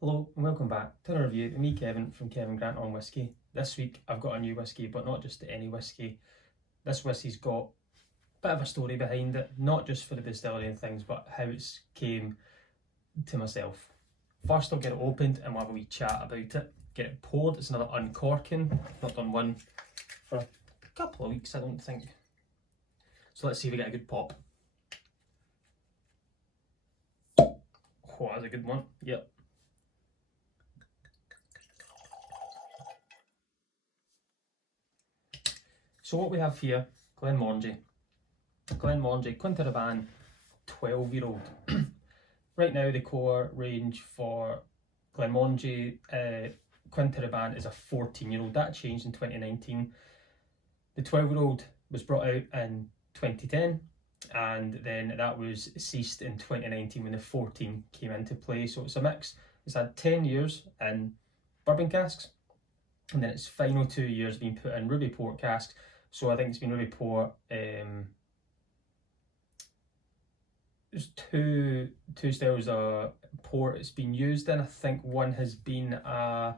Hello and welcome back to a review with me, Kevin, from Kevin Grant on Whisky. This week I've got a new whisky, but not just any whisky. This whisky's got a bit of a story behind it, not just for the distillery and things, but how it's came to myself. First I'll get it opened and we'll have a wee chat about it. Get it poured, it's another uncorking. Not done one for a couple of weeks, I don't think. So let's see if we get a good pop. Oh, that's a good one, yep. So what we have here, Glenmorangie Quinta Ruban 12-year-old. Right now the core range for Glenmorangie Quinta Ruban is a 14-year-old. That changed in 2019. The 12-year-old was brought out in 2010 and then that was ceased in 2019 when the 14 came into play. So it's a mix. It's had 10 years in bourbon casks and then its final 2 years been put in ruby port casks. So I think it's been ruby port. There's two styles of port it's been used in. I think one has been a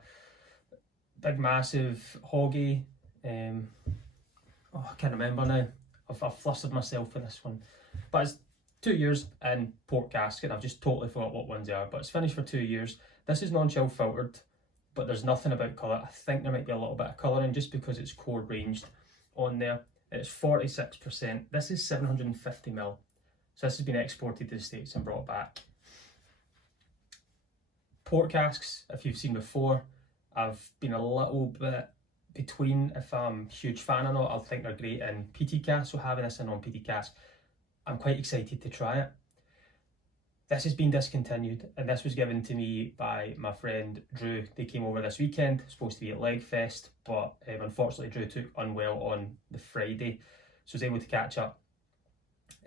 big massive hoggy. I can't remember now. I've flustered myself with this one. But it's 2 years in port cask and I've just totally forgot what ones they are. But it's finished for 2 years. This is non-chill filtered, but there's nothing about colour. I think there might be a little bit of colouring just because it's core ranged on there. It's 46%. This is 750ml. So this has been exported to the States and brought back. Port casks, if you've seen before, I've been a little bit between if I'm a huge fan or not. I think they're great in PT casks, so having this in on PT cask, I'm quite excited to try it. This has been discontinued and this was given to me by my friend Drew. They came over this weekend, supposed to be at Legfest, but unfortunately Drew took unwell on the Friday, so I was able to catch up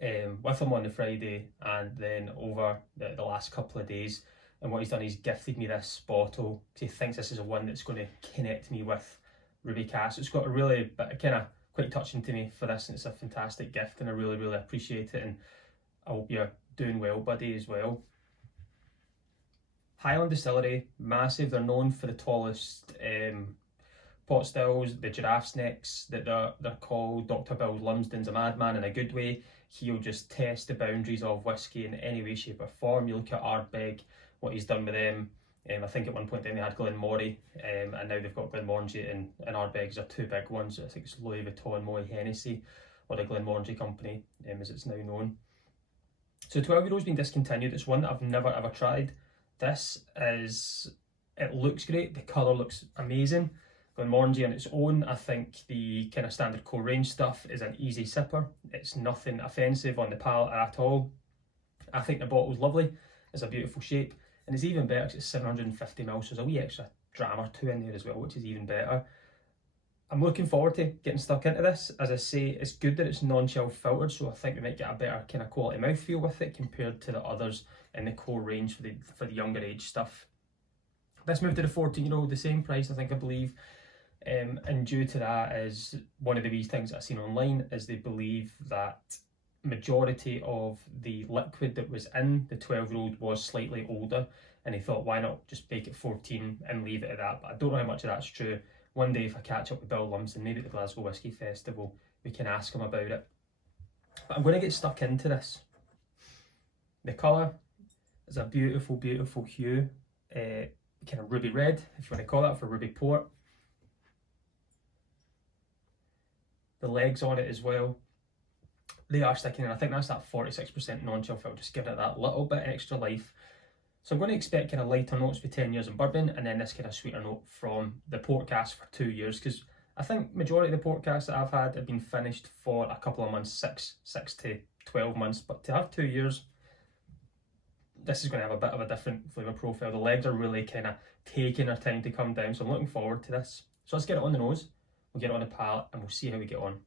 with him on the Friday and then over the last couple of days. And what he's done, he's gifted me this bottle. He thinks this is a one that's going to connect me with ruby cask. It's got a really bit kind of quite touching to me for this, and it's a fantastic gift and I really appreciate it, and I hope you're doing well, buddy, as well. Highland Distillery, massive. They're known for the tallest pot stills, the giraffe's necks that they're called. Dr. Bill Lumsden's a madman in a good way. He'll just test the boundaries of whisky in any way, shape or form. You look at Ardbeg, what he's done with them. I think at one point then they had Glenmorangie, and now they've got Glenmorangie and Ardbegs are two big ones. I think it's Louis Vuitton, Moët Hennessy, or the Glenmorangie company, as it's now known. So 12-year-old's been discontinued. It's one that I've never ever tried. This is, it looks great. The colour looks amazing. Glenmorangie on its own, I think the kind of standard core range stuff is an easy sipper. It's nothing offensive on the palate at all. I think the bottle's lovely. It's a beautiful shape. And it's even better because it's 750ml, so there's a wee extra dram or two in there as well, which is even better. I'm looking forward to getting stuck into this. As I say, it's good that it's non-chill filtered, so I think we might get a better kind of quality mouthfeel with it compared to the others in the core range for the younger age stuff. This moved to the 14-year-old, the same price, I believe. And due to that is one of the wee things that I've seen online is they believe that majority of the liquid that was in the 12-year-old was slightly older, and they thought why not just make it 14 and leave it at that. But I don't know how much of that's true. One day if I catch up with Bill Lumsden, maybe at the Glasgow Whisky Festival, we can ask him about it. But I'm going to get stuck into this. The colour is a beautiful hue, kind of ruby red, if you want to call that, for ruby port. The legs on it as well, they are sticking in. I think that's that 46% non-chill filter, just giving it that little bit extra life. So I'm going to expect kind of lighter notes for 10 years in bourbon, and then this kind of sweeter note from the port cask for 2 years, because I think majority of the port casks that I've had have been finished for a couple of months, six to 12 months, but to have 2 years, this is going to have a bit of a different flavour profile. The legs are really kind of taking their time to come down, so I'm looking forward to this. So let's get it on the nose, we'll get it on the palate, and we'll see how we get on.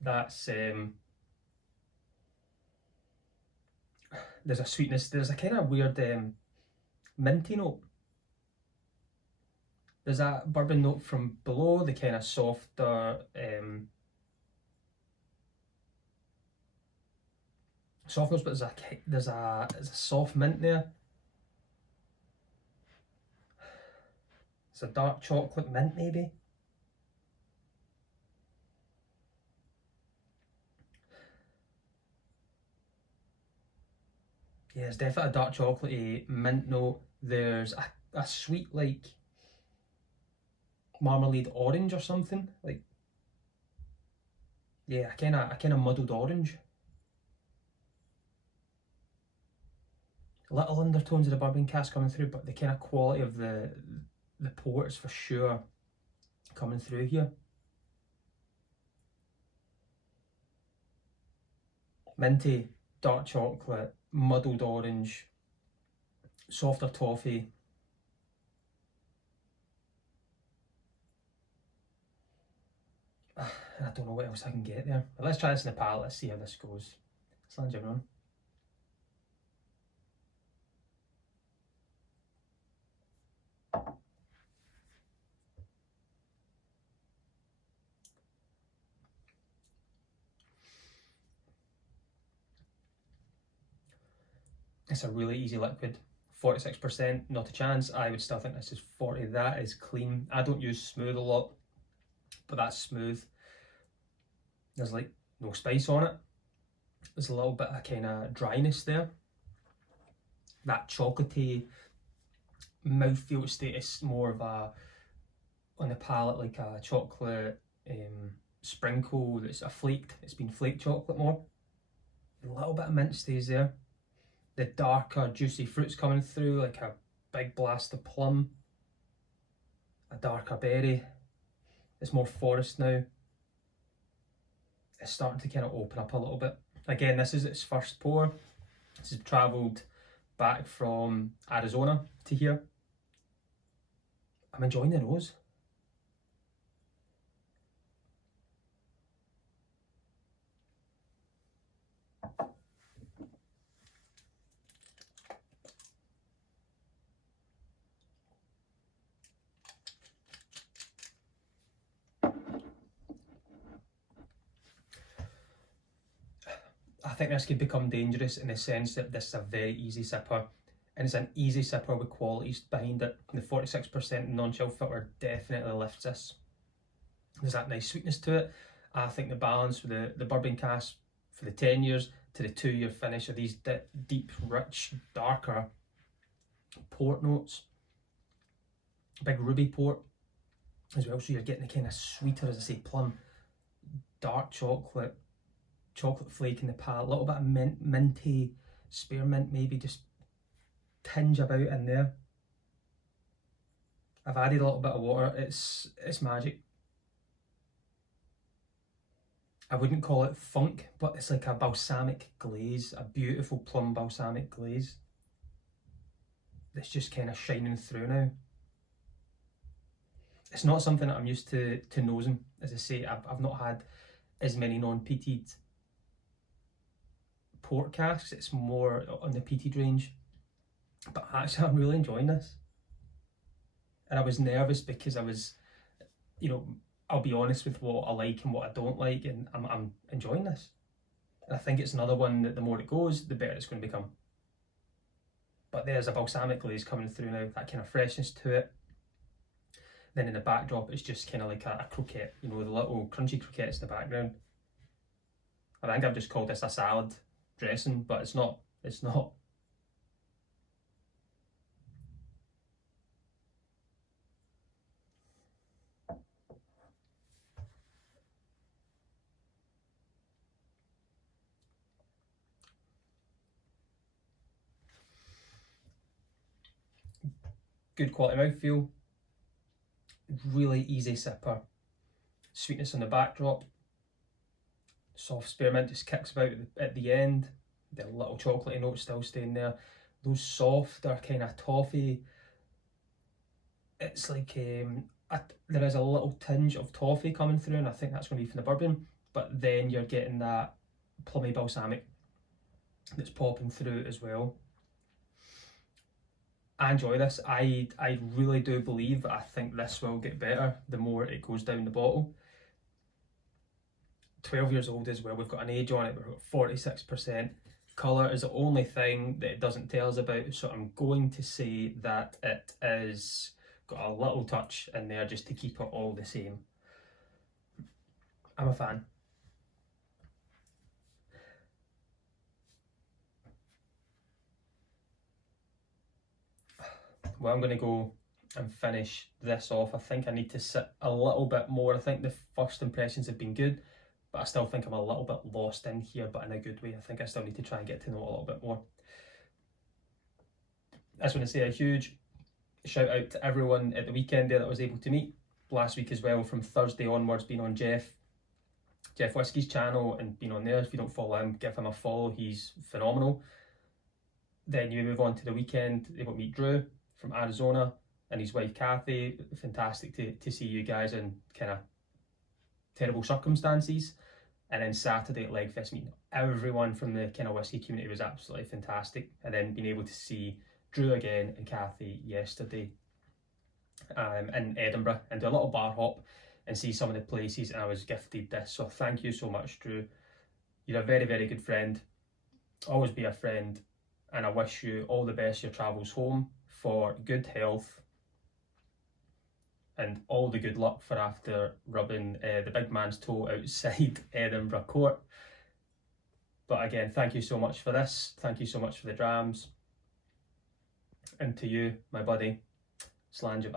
That's there's a sweetness, there's a kind of weird minty note. There's that bourbon note from below, the kind of softer soft notes, but there's a soft mint there. It's a dark chocolate mint maybe. Yeah, it's definitely a dark chocolatey mint note. There's a sweet like marmalade orange or something. Like, yeah, a kind of muddled orange. Little undertones of the bourbon cask coming through, but the kind of quality of the ports for sure coming through here. Minty, dark chocolate, muddled orange, softer toffee. I don't know what else I can get there. But let's try this in the palate, let's see how this goes. Slainte, everyone. It's a really easy liquid. 46%, not a chance. I would still think this is 40. That is clean. I don't use smooth a lot, but that's smooth. There's like no spice on it. There's a little bit of kind of dryness there. That chocolatey mouthfeel status, more of a, on the palate, like a chocolate sprinkle that's it's been flaked chocolate more. A little bit of mint stays there. The darker juicy fruits coming through, like a big blast of plum, a darker berry. It's more forest now. It's starting to kind of open up a little bit. Again, this is its first pour. This has travelled back from Arizona to here. I'm enjoying the nose. I think this could become dangerous in the sense that this is a very easy sipper, and it's an easy sipper with qualities behind it. The 46% non-chill filter definitely lifts this. There's that nice sweetness to it. I think the balance with the bourbon cask for the 10 years to the 2-year finish of these deep, rich, darker port notes. Big ruby port as well, so you're getting the kind of sweeter, as I say, plum, dark chocolate flake in the palate, a little bit of minty, spearmint maybe, just tinge about in there. I've added a little bit of water. It's magic. I wouldn't call it funk, but it's like a balsamic glaze, a beautiful plum balsamic glaze that's just kind of shining through now. It's not something that I'm used to nosing. As I say, I've not had as many non-peated port casks. It's more on the peated range, but actually I'm really enjoying this. And I was nervous because I was, you know, I'll be honest with what I like and what I don't like, and I'm enjoying this. And I think it's another one that the more it goes, the better it's going to become. But there's a balsamic glaze coming through now, that kind of freshness to it. Then in the backdrop, it's just kind of like a croquette, you know, the little crunchy croquettes in the background. I think I've just called this a salad dressing, but it's not. It's not. Good quality mouthfeel. Really easy sipper. Sweetness on the backdrop. Soft spearmint just kicks about at the end. The little chocolatey notes still staying there. Those softer kind of toffee. It's like there is a little tinge of toffee coming through, and I think that's going to be from the bourbon. But then you're getting that plummy balsamic that's popping through as well. I enjoy this. I really do believe that I think this will get better the more it goes down the bottle. 12 years old as well. We've got an age on it. We've got 46%. Colour is the only thing that it doesn't tell us about, so I'm going to say that it is got a little touch in there just to keep it all the same. I'm a fan. Well, I'm going to go and finish this off. I think I need to sit a little bit more. I think the first impressions have been good, but I still think I'm a little bit lost in here, but in a good way. I think I still need to try and get to know it a little bit more. I just want to say a huge shout out to everyone at the weekend there that I was able to meet last week as well, from Thursday onwards, being on Jeff Whisky's channel and being on there. If you don't follow him, give him a follow, he's phenomenal. Then you move on to the weekend, able to meet Drew from Arizona and his wife Kathy. Fantastic to see you guys in kind of terrible circumstances. And then Saturday at Legfest, meeting everyone from the kind of whiskey community was absolutely fantastic. And then being able to see Drew again and Kathy yesterday in Edinburgh and do a little bar hop and see some of the places, and I was gifted this. So thank you so much, Drew. You're a very, very good friend. Always be a friend, and I wish you all the best your travels home, for good health and all the good luck for after rubbing the big man's toe outside Edinburgh Court. But again, thank you so much for this. Thank you so much for the drams. And to you, my buddy, Slainte.